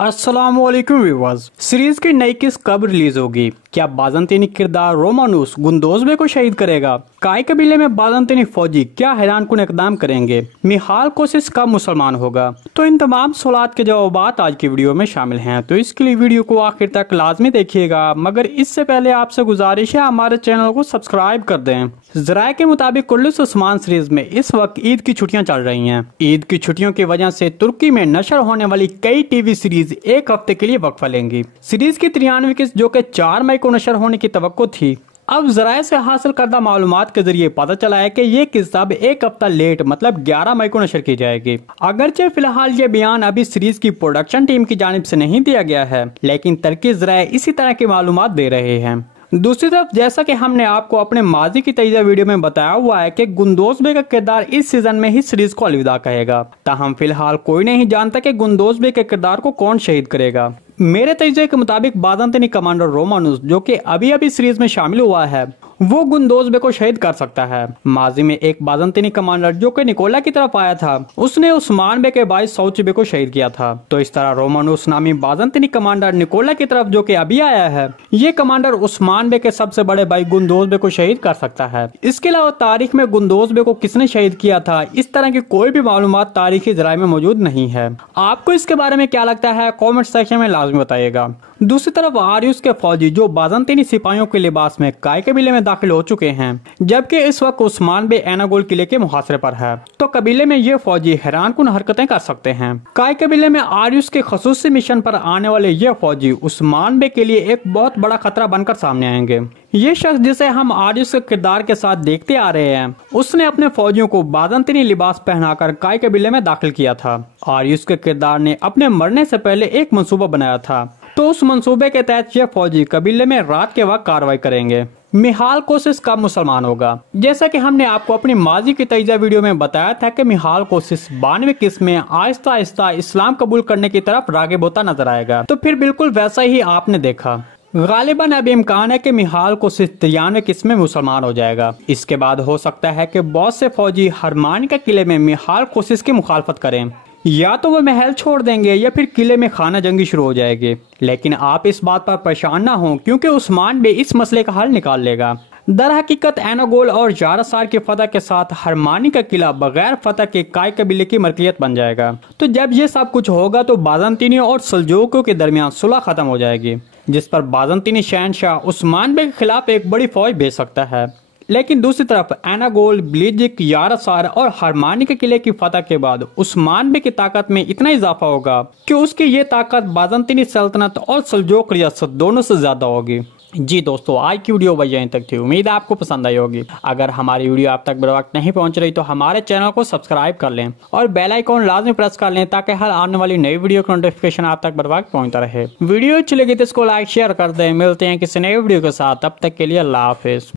अस्सलामुअलैकुम viewers. Series की नई किस्त कब रिलीज होगी? क्या बाज़ंतीनी किरदार रोमानुस गुंदोज़बे को शहीद करेगा? काय कबीले में बाज़ंतीनी फौजी क्या हैरानकुन इकदाम करेंगे? मिहाल कोशिश कब मुसलमान होगा? तो इन तमाम सवालात के जवाब आज की वीडियो में शामिल हैं, तो इसके लिए वीडियो को आखिर तक लाजमी देखिएगा। मगर इससे पहले आपसे गुजारिश है हमारे चैनल को सब्सक्राइब कर दें। जराये के मुताबिक कुल्लुस उस्मान सीरीज में इस वक्त ईद की छुट्टियां चल रही हैं। ईद की छुट्टियों की वजह से तुर्की में नशर होने वाली कई टीवी सीरीज एक हफ्ते के लिए वक्फा लेंगी। सीरीज की 93वीं किस्त जो कि 4 मई को नशर होने की तवक्को थी, अब जराये से हासिल करदा मालूमात के जरिए पता चला है कि ये किस्त अब एक हफ्ता लेट मतलब 11 मई को नशर की जाएगी। अगरचे फिलहाल ये बयान अभी सीरीज की प्रोडक्शन टीम की जानिब से नहीं दिया गया है, लेकिन तुर्की जराये इसी तरह की मालूमात दे रहे हैं। दूसरी तरफ जैसा कि हमने आपको अपने माजी की तैजा वीडियो में बताया हुआ है कि गुंदोज़बे का किरदार इस सीजन में ही सीरीज को अलविदा कहेगा। ताहम फिलहाल कोई नहीं जानता कि गुंदोज़बे के किरदार को कौन शहीद करेगा। मेरे तैजे के मुताबिक बाज़ंतीनी कमांडर रोमानुस जो कि अभी सीरीज में शामिल हुआ है, वो गुंदोज़बे को शहीद कर सकता है। माजी में एक बाज़ंतीनी कमांडर जो कि निकोला की तरफ आया था, उसने उस्मान बे के भाई सौचबे को शहीद किया था। तो इस तरह रोमानुस नामी बाज़ंतीनी कमांडर निकोला की तरफ जो कि अभी आया है, ये कमांडर उस्मान बे के सबसे बड़े भाई गुंदोज़बे को शहीद कर सकता है। इसके अलावा तारीख में गुंदोज़बे को किसने शहीद किया था, इस तरह की कोई भी मालूमात तारीखी जराये में मौजूद नहीं है। आपको इसके बारे में क्या लगता है, कॉमेंट सेक्शन में लाजमी बताइएगा। दूसरी तरफ आर्यूस के फौजी जो बाज़ंतीनी सिपाहियों के लिबास में काय कबीले में दाखिल हो चुके हैं, जबकि इस वक्त उस्मान बे एनागोल किले के मुहासरे पर है, तो कबीले में ये फौजी हैरानकुन हरकतें कर सकते हैं। काय कबीले में आर्यूस के खसूसी मिशन पर आने वाले ये फौजी उस्मान बे के लिए एक बहुत बड़ा खतरा बनकर सामने आएंगे। ये शख्स जिसे हम आर्यूस के किरदार के साथ देखते आ रहे हैं, उसने अपने फौजियों को बाज़ंतीनी लिबास पहनाकर काय कबीले में दाखिल किया था। आर्यूस के किरदार ने अपने मरने से पहले एक मंसूबा बनाया था, तो उस मंसूबे के तहत ये फौजी कबीले में रात के वक्त कार्रवाई करेंगे। मिहाल कोशिश कब मुसलमान होगा? जैसा कि हमने आपको अपनी माजी की तैजा वीडियो में बताया था कि मिहाल कोशिश 92वीं किस्त में आहिस्ता आहिस्ता इस्लाम कबूल करने की तरफ रागिब होता नजर आएगा, तो फिर बिल्कुल वैसा ही आपने देखा। गालिबन अब इम्कान है कि मिहाल कोशिश 93वीं किस्त में मुसलमान हो जाएगा। इसके बाद हो सकता है कि बहुत से फौजी हरमानी के किले में मिहाल कोशिश की मुखालफत करें, या तो वो महल छोड़ देंगे या फिर किले में खाना जंगी शुरू हो जाएगी। लेकिन आप इस बात पर परेशान ना हो, क्योंकि उस्मान बे इस मसले का हल निकाल लेगा। दर हकीकत एनागोल और जारासार के फतह के साथ हरमानी का किला बगैर फतह के काय कबीले की मलकियत बन जाएगा। तो जब ये सब कुछ होगा तो बाज़ंतीनियों और सल्जूकियों के दरमियान सुलह खत्म हो जाएगी, जिस पर बाज़ंतीनी शहनशाह उस्मान बे के खिलाफ एक बड़ी फौज भेज सकता है। लेकिन दूसरी तरफ एनागोल, बिलिजिक, यारासार और हरमानी के किले की फतह के बाद उस्मान बे की ताकत में इतना इजाफा होगा कि उसकी ये ताकत बाज़ंतीनी सल्तनत और सल्जूक रियासत दोनों से ज्यादा होगी। जी दोस्तों, आज की वीडियो वही यहीं तक थी। उम्मीद है आपको पसंद आई होगी। अगर हमारी वीडियो आप तक बर वक्त नहीं पहुंच रही तो हमारे चैनल को सब्सक्राइब कर लें और बेल आइकॉन लाजमी प्रेस कर लें, ताकि हर आने वाली नई वीडियो का नोटिफिकेशन आप तक बर वक्त पहुंचता रहे। वीडियो अच्छी लगी तो इसको लाइक शेयर कर दें। मिलते हैं किसी नई वीडियो के साथ, तब तक के लिए अल्लाह हाफिज।